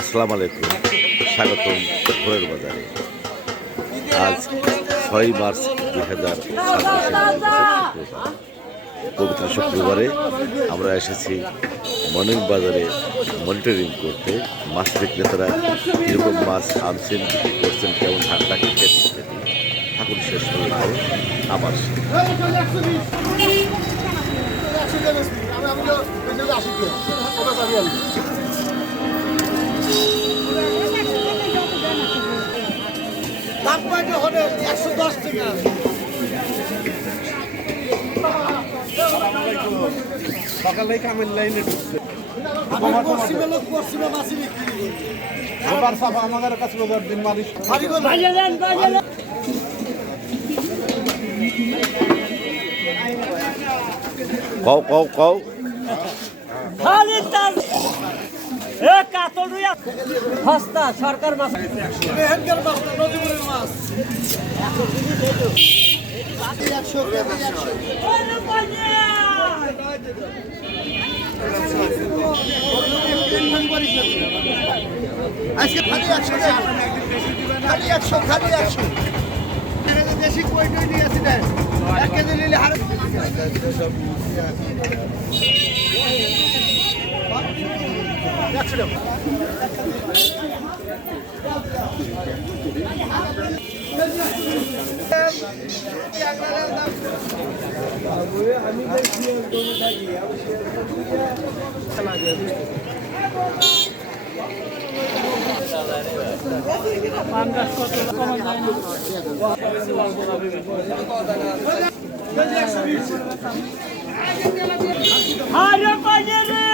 আসসালামু আলাইকুম, স্বাগতম ভোরের বাজারে। আজ 6 মার্চ 2026 পবিত্র শুক্রবারে আমরা এসেছি মর্নিং বাজারে মনিটরিং করতে। মাছ বিক্রেতারা কীরকম মাছ আনছেন, বিক্রি করছেন, কেমন ঠান্ডা খেতে ঠাকুর শেষ হয়ে গেল আমার সকালে কামের লাইনে ঢুকছে আমাদের কাছে দিন মালিশ কও কও কও সরকার মাছ আজকে খালি 100 খালি 100 দেশি কই টই নিয়ে আসি দেন 1 কেজি নিলে হারে আরে বাজে রে